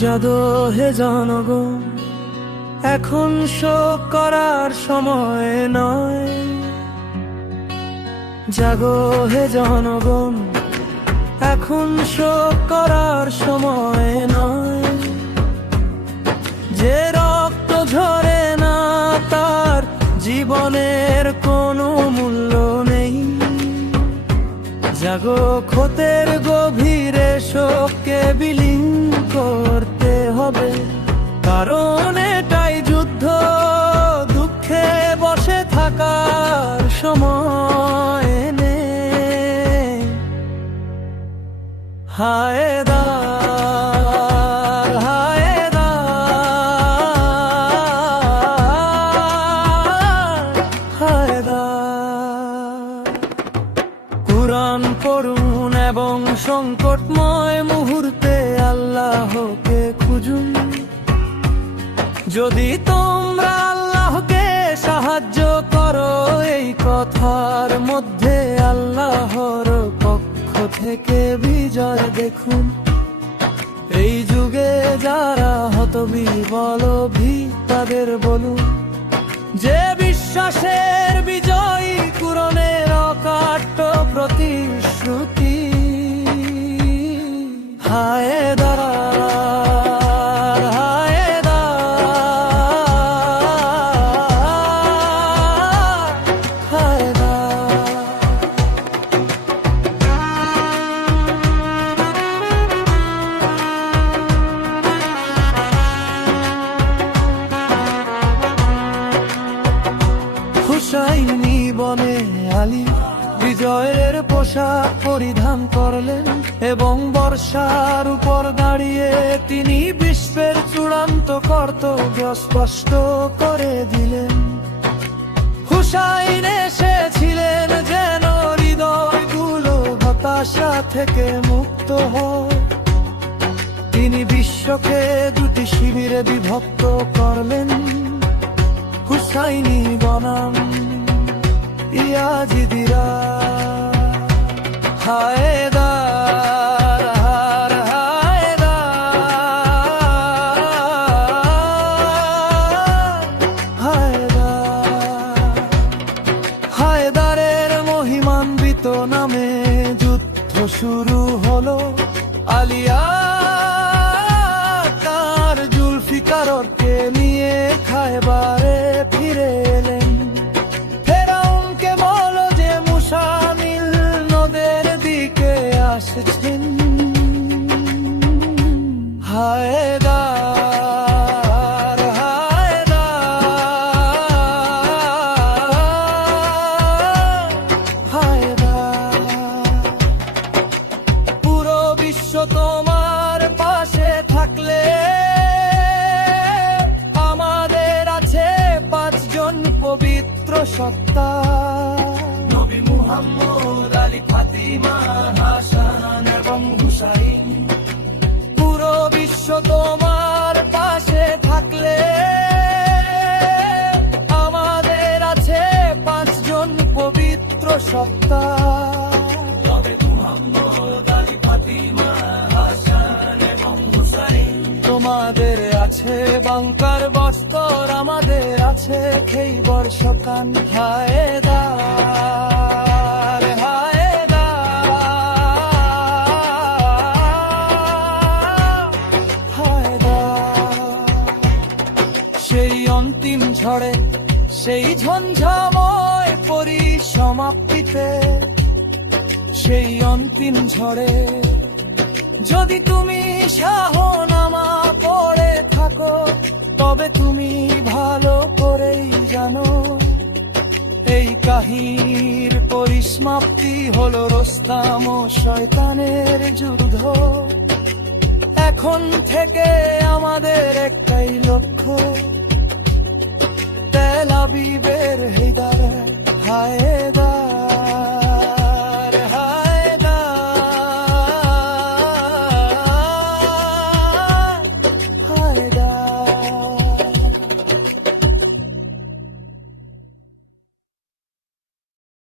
জাগো হে জনগণ, এখন শোক করার সময় নয়। জাগো হে জনগণ, এখন শোক করার সময় নয়। যে রক্ত ঝরে না তার জীবনের কোনো মূল্য নেই। জাগো ক্ষতের গভীরে শোককে বিলীন করতে হবে, কারণ এটাই যুদ্ধ। দুঃখে বসে থাকার সময় নেই। হায়দার, হায়দার, হায়দার। কুরআন পড়ুন এবং সংকটময় মুহূর্তে আল্লাহকে খুঁজুন। যদি তোমরা আল্লাহকে সাহায্য করো, এই কথার মধ্যে আল্লাহর পক্ষ থেকে বিজয় দেখুন। এই যুগে যারা হতবিহ্বল তাদের বলুন যে বিশ্বাসের বিজয়ী কুরআনের অকাট্য প্রতিশ্রুতি। হায়দার, হুসাইনি বনে আলী বিজয়ের পোশাক পরিধান করলেন এবং বর্ষার উপর দাঁড়িয়ে তিনি বিশ্বের চূড়ান্ত কর্তব্য স্পষ্ট করে দিলেন। হুসাইন এসেছিলেন যেন হৃদয়গুলো হতাশা থেকে মুক্ত হয়। তিনি বিশ্বকে দুটি শিবিরে বিভক্ত করলেন, হুসাইনি বনাম ইয়াজিদিরা। হায়দার, হায়দার, হায়দারের মহিমান্বিত নামে যুদ্ধ শুরু হলো। আলিয়া তার জুলফিকারকে নিয়ে খায়বারে ফিরে এলেন। ফেরাউনকে বলো যে মুসা নীল নদের দিকে আসছেন। হায়দার, হায়দার, হায়দার। পুরো বিশ্ব তোমার পাশে থাকলে আমাদের আছে 5 জন পবিত্র সত্তা, নবী মুহাম্মদ, আলী, ফাতিমা, হাসান এবং হুসাইন। পুরো বিশ্ব তোমার পাশে থাকলে আমাদের আছে 5 জন পবিত্র সত্তা, নবী মুহাম্মদ, আলী, ফাতিমা, হাসান এবং হুসাইন। তোমাদের আছে বাংকার বস্তর, আমাদের আছে খেইবর শকান। হায়দার, হায়দার, হায়দার। সেই অন্তিম ঝড়ে, সেই ঝঞ্ঝাময় পরিসমাপ্তিতে, সেই অন্তিম ঝড়ে যদি তুমি শাহনামা পড়ে থাকো, তবে তুমি ভালো করেই জানো এই কাহিনীর পরিসমাপ্তি হলো রোস্তাম ও শয়তানের যুদ্ধ। এখন থেকে আমাদের একটাই লক্ষ্য, তেল আবিবের